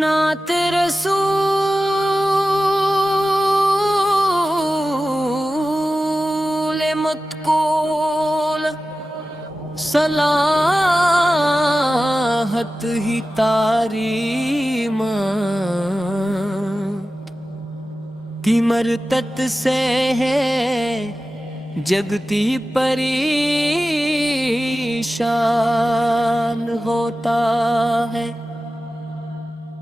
नात रसूल मतकोल सलाहत ही तारीम की मरतत से है जगती परेशान होता है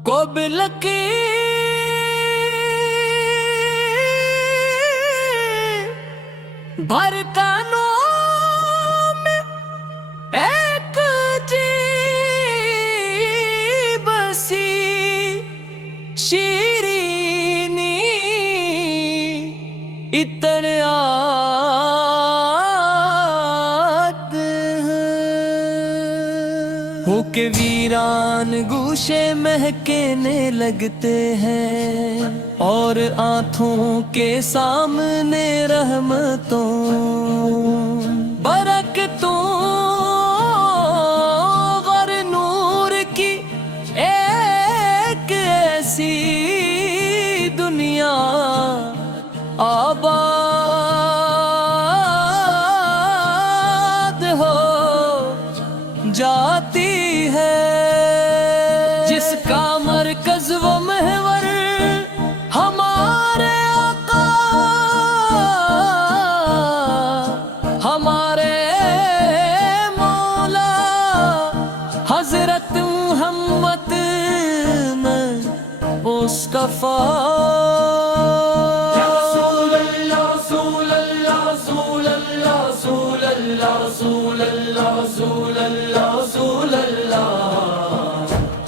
कोबिल की बरकानों में एक अजीब सी शीरीनी इतर हो के वीरान गूशे महकने लगते हैं और आंखों के सामने रहमतों बरकतों और नूर की एक ऐसी दुनिया आबाद हो जाती है जिसका मरकज व महवर हमारे आका हमारे मौला हजरत मुहम्मद में मुस्तफा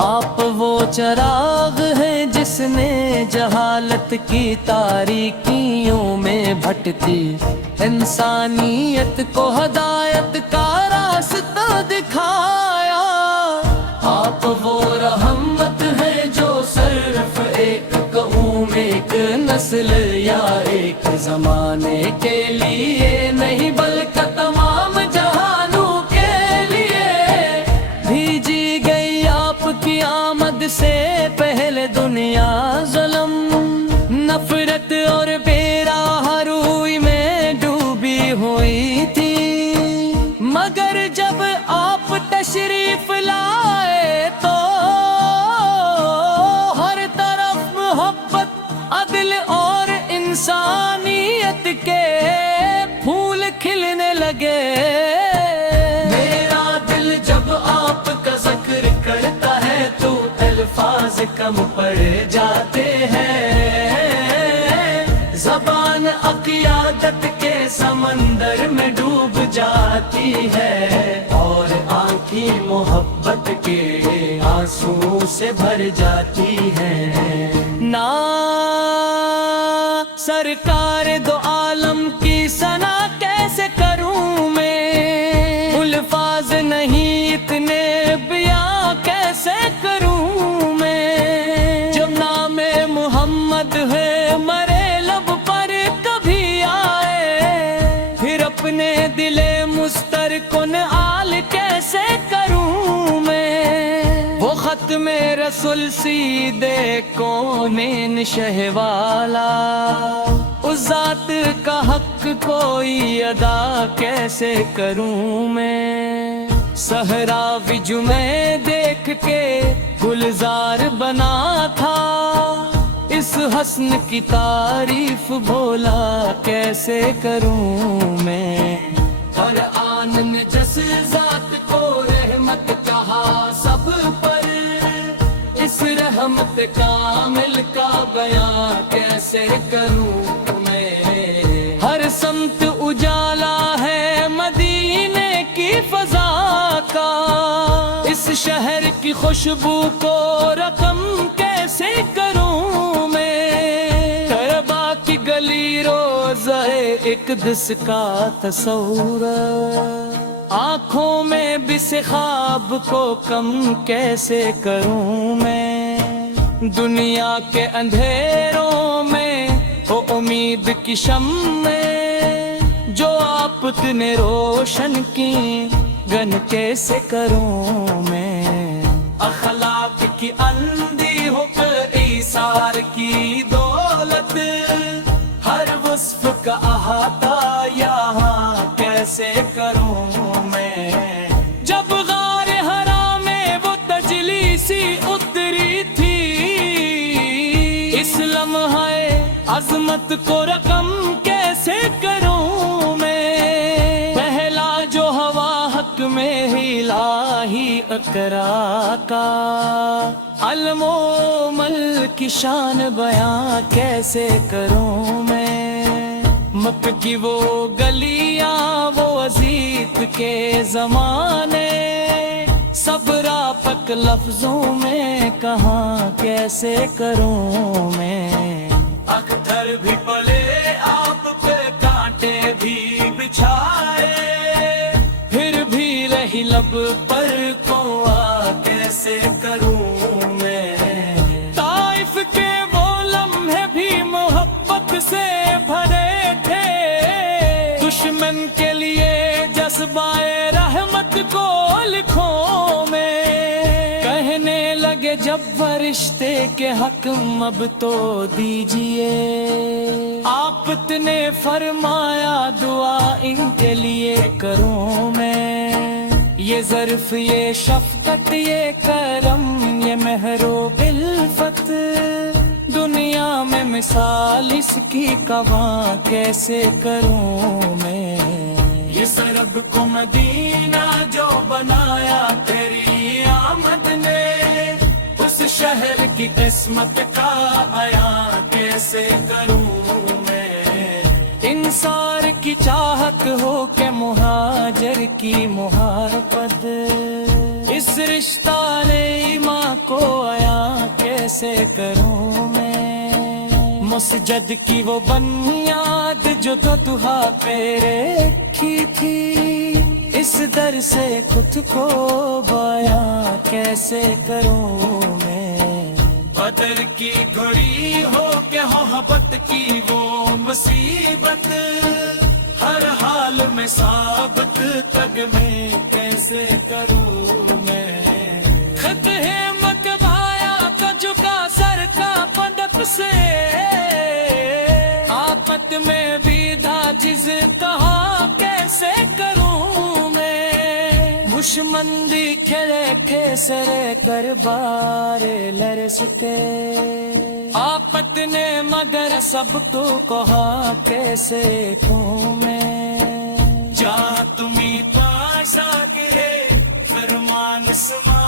आप वो चराग हैं जिसने जहालत की तारीकियों में भटकी इंसानियत को हदायत का रास्ता दिखाया आप वो रहमत हैं जो सिर्फ एक कौम एक नस्ल या एक जमाने के लिए नहीं बल्कि तमाम जहानों के लिए भेजी गई आपकी आमद से पहले दुनिया जुल्म नफरत और बेराहरूई में डूबी हुई थी मगर जब आप तशरीफ लाए तो हर तरफ मोहब्बत अदल और इंसानियत के फूल खिलने लगे मेरा दिल जब आपका जिक्र करता है तो अल्फाज कम पड़ जाते हैं ज़बान अक़ियादत के समंदर में डूब जाती है और आँखें मोहब्बत के आंसू से भर जाती हैं ना सरकार दो आलम की सना कैसे करूं मैं अल्फाज नहीं इतने बयां कैसे करूं मैं जब नाम मुहम्मद है मरे लब पर कभी आए फिर अपने दिले मुस्तरकुन आल कैसे करूं मैं वो खत में रसूल सीधे कौनेन शहवाला उस जात का हक कोई अदा कैसे करूं मैं सहरा विजु में देख के गुलजार बना था इस हस्न की तारीफ भोला कैसे करूं मैं कुरान ने जिस जात को रहमत कहा सब पर इस रहमत कामिल का बयां कैसे करूं मैं हर समत उजाला है मदीने की फजा का इस शहर की खुशबू को रकम कैसे करूं मैं करबा की गली रोज़े इक़दस का तस्वुर आँखों में बिस ख्वाब को कम कैसे करूं मैं दुनिया के अंधेरों में हो उम्मीद की शम्में जो आपने रोशन की गन कैसे करूं मैं अखलाक की अंधी हो کی دولت، ہر وصف کا احاطہ یہاں کیسے کروں میں؟ جب غار حرا میں وہ تجلی سی اتری تھی، اس لمحہ عظمت کو رقم کیسے کروں میں؟ پہلا جو ہوا حق میں الہی اقرا کا، علم و مل کی شان بیاں کیسے کروں میں؟ مکہ کی وہ گلیاں، وہ عزیز کے زمانے، صبر پک لفظوں میں کہاں کیسے کروں میں؟ اختر بھی پلے آپ پہ کانٹے بھی بچھائے، پھر بھی رہی لب پر کوا کیسے کروں میں؟ طائف کے وہ لمحے بھی محبت سے بھرے تھے، دشمن کے لیے جذبہ رحمت کو لکھوں میں، کہنے لگے جب فرشتے کے حکم اب تو دیجئے، آپ نے فرمایا دعا ان کے لیے کروں میں؟ یہ ظرف، یہ شفقت، یہ کرم، یہ مہر و الفت، دنیا میں مثال اس کی کہاں کیسے کروں میں؟ یہ سرب کو مدینہ جو بنایا تیری آمد نے، اس شہر کی قسمت کا بیان کیسے کروں میں؟ انصار کی چاہت ہو کہ مہاجر کی محبت، اس رشتہ نے ماں کو آیا کیسے کروں میں؟ مسجد کی وہ بنیاد جو دھا پہ رکھی تھی، اس در سے خود کو بیاں کیسے کروں میں؟ بدر کی گھڑی ہو کہ محبت کی وہ مصیبت، ہر حال میں ثابت تگ میں کیسے کروں میں؟ خط ہے مکبایا کا جھکا سر کا پدپ سے، آفت میں بھی داجز کہا کیسے کروں میں؟ دشمندی کھلے کھیسرے کر بار لرزتے، آفت نے مگر سب تو کہا کیسے کہوں میں؟ جہاں تمہیں پاس آ کے فرمان سما